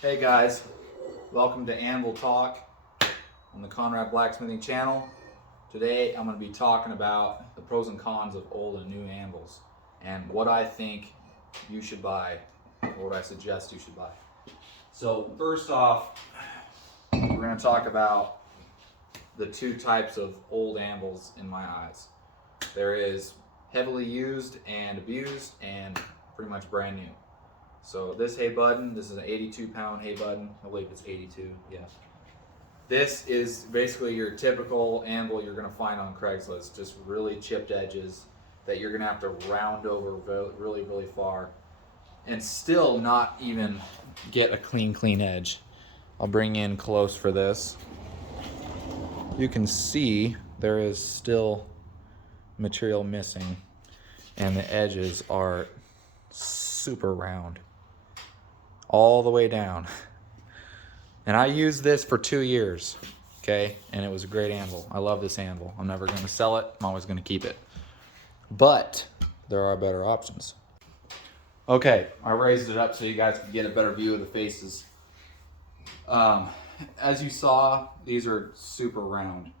Hey guys, welcome to Anvil Talk on the Conrad Blacksmithing channel. Today I'm going to be talking about the pros and cons of old and new anvils and what I think you should buy or what I suggest you should buy. So first off, we're going to talk about the two types of old anvils in my eyes. There is heavily used and abused and pretty much brand new. So this hay button, this is an 82-pound hay button. I believe it's 82, yeah. This is basically your typical anvil you're gonna find on Craigslist. Just really chipped edges that you're gonna have to round over really, really far and still not even get a clean edge. I'll bring in close for this. You can see there is still material missing and the edges are super round all the way down. And I used this for 2 years, okay? And it was a great anvil. I love this anvil. I'm never gonna sell it. I'm always gonna keep it. But there are better options. Okay, I raised it up so you guys can get a better view of the faces. As you saw, these are super round.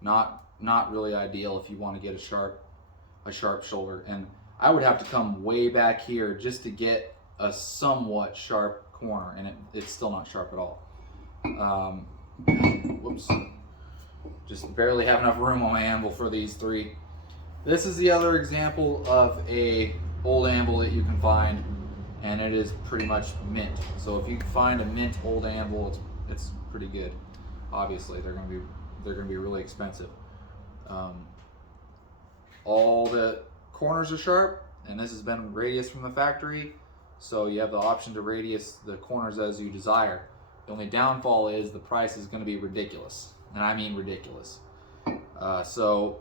Not really ideal if you want to get a sharp shoulder. And I would have to come way back here just to get a somewhat sharp corner, and it's still not sharp at all. Whoops. Just barely have enough room on my anvil for these three. This is the other example of a old anvil that you can find, and it is pretty much mint. So if you can find a mint old anvil, it's pretty good. Obviously, they're gonna be really expensive. All the corners are sharp, and this has been radius from the factory, so you have the option to radius the corners as you desire. The only downfall is the price is going to be ridiculous, and I mean ridiculous. So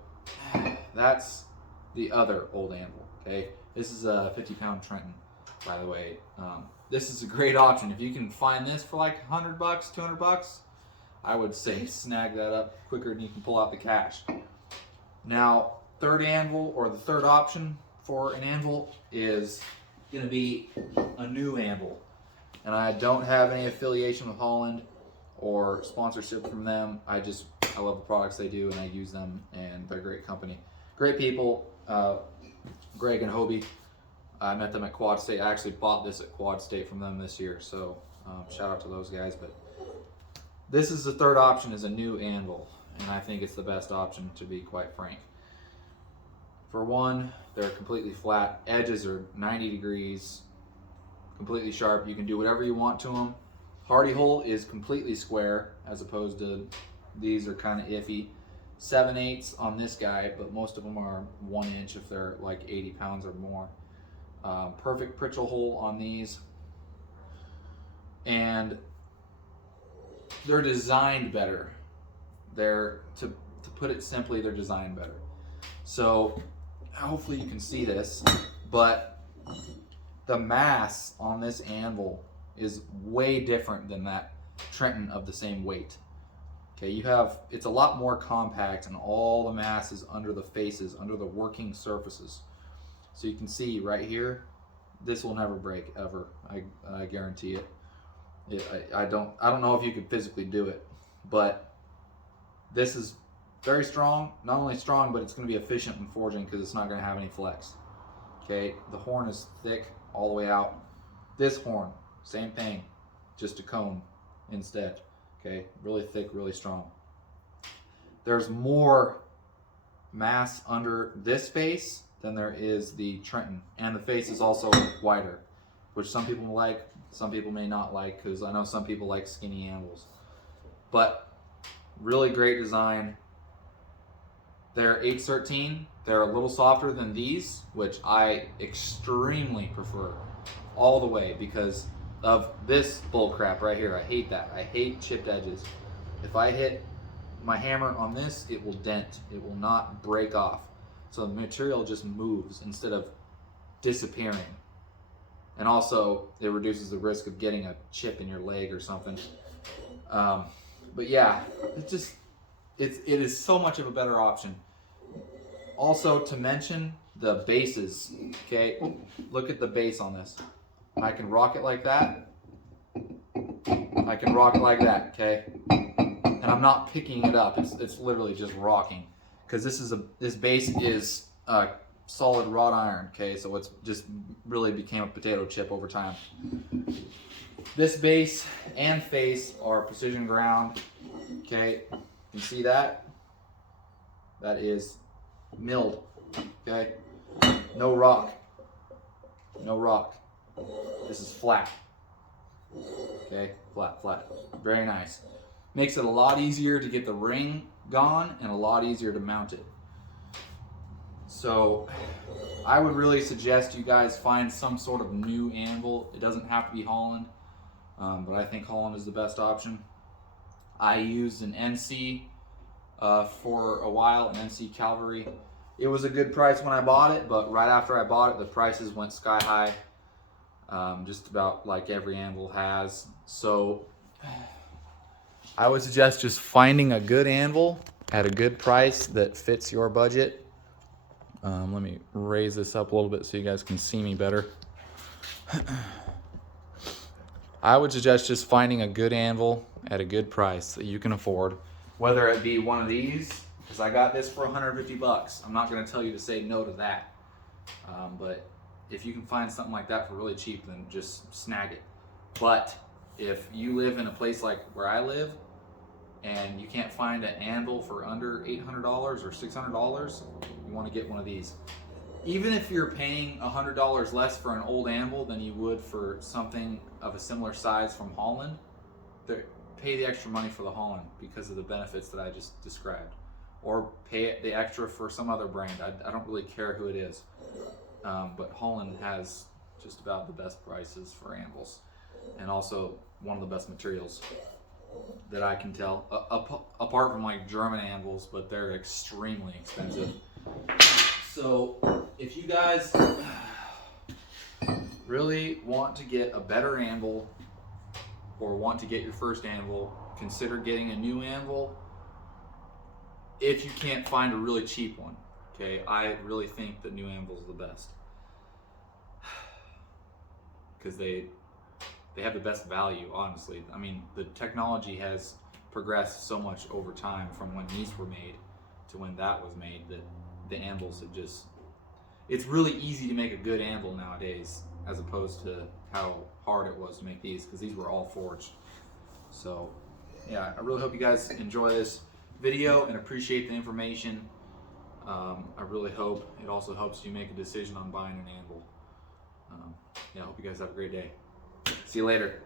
that's the other old anvil. Okay, this is a 50-pound Trenton, by the way. This is a great option if you can find this for like $100, $200. I would say snag that up quicker than you can pull out the cash. Now, third anvil, or the third option for an anvil, is going to be a new anvil. And I don't have any affiliation with Holland or sponsorship from them. I love the products they do, and I use them, and they're a great company. Great people. Greg and Hobie. I met them at Quad State. I actually bought this at Quad State from them this year, so shout out to those guys. But this is the third option, is a new anvil, and I think it's the best option, to be quite frank. For one, they're completely flat. Edges are 90 degrees, completely sharp. You can do whatever you want to them. Hardy hole is completely square, as opposed to these are kind of iffy. 7/8 on this guy, but most of them are 1 inch if they're like 80 pounds or more. Perfect pritchel hole on these. And they're designed better. To put it simply, they're designed better. So hopefully you can see this, but the mass on this anvil is way different than that Trenton of the same weight. Okay, it's a lot more compact, and all the mass is under the faces, under the working surfaces. So you can see right here, this will never break ever. I guarantee it. I don't know if you could physically do it, but this is very strong. Not only strong, but it's going to be efficient in forging because it's not going to have any flex. Okay, the horn is thick all the way out. This horn, same thing, just a cone instead. Okay, really thick, really strong. There's more mass under this face than there is the Trenton, and the face is also wider, which some people like, some people may not like, because I know some people like skinny anvils. But really great design. They're H13. They're a little softer than these, which I extremely prefer all the way because of this bull crap right here. I hate that. I hate chipped edges. If I hit my hammer on this, it will dent. It will not break off. So the material just moves instead of disappearing. And also, it reduces the risk of getting a chip in your leg or something. But yeah, it is so much of a better option. Also, to mention the bases, okay? Look at the base on this. I can rock it like that, can rock it like that, okay? And I'm not picking it up. It's literally just rocking, because this base is solid wrought iron, okay? So it's just really became a potato chip over time. This base and face are precision ground, okay? You see that? That is milled, okay? No rock. No rock. This is flat. Okay, flat, flat. Very nice. Makes it a lot easier to get the ring gone and a lot easier to mount it. So I would really suggest you guys find some sort of new anvil. It doesn't have to be Holland, but I think Holland is the best option. I used an NC for a while, an NC Calvary. It was a good price when I bought it, but right after I bought it, the prices went sky high. Just about like every anvil has. So I would suggest just finding a good anvil at a good price that fits your budget. Let me raise this up a little bit so you guys can see me better. I would suggest just finding a good anvil at a good price that you can afford, whether it be one of these, because I got this for 150 bucks. I'm not going to tell you to say no to that, but if you can find something like that for really cheap, then just snag it. But if you live in a place like where I live and you can't find an anvil for under $800 or $600, you want to get one of these. Even if you're paying $100 less for an old anvil than you would for something of a similar size from Holland, pay the extra money for the Holland because of the benefits that I just described. Or pay the extra for some other brand. I don't really care who it is. But Holland has just about the best prices for anvils, and also one of the best materials that I can tell, apart from like German anvils, but they're extremely expensive. So if you guys really want to get a better anvil or want to get your first anvil, consider getting a new anvil if you can't find a really cheap one. Okay, I really think that new anvils are the best because they have the best value, honestly. I mean, the technology has progressed so much over time from when these were made to when that was made that the anvils have just... It's really easy to make a good anvil nowadays as opposed to how hard it was to make these, because these were all forged. So yeah, I really hope you guys enjoy this video and appreciate the information. I really hope it also helps you make a decision on buying an anvil. Yeah, I hope you guys have a great day. See you later.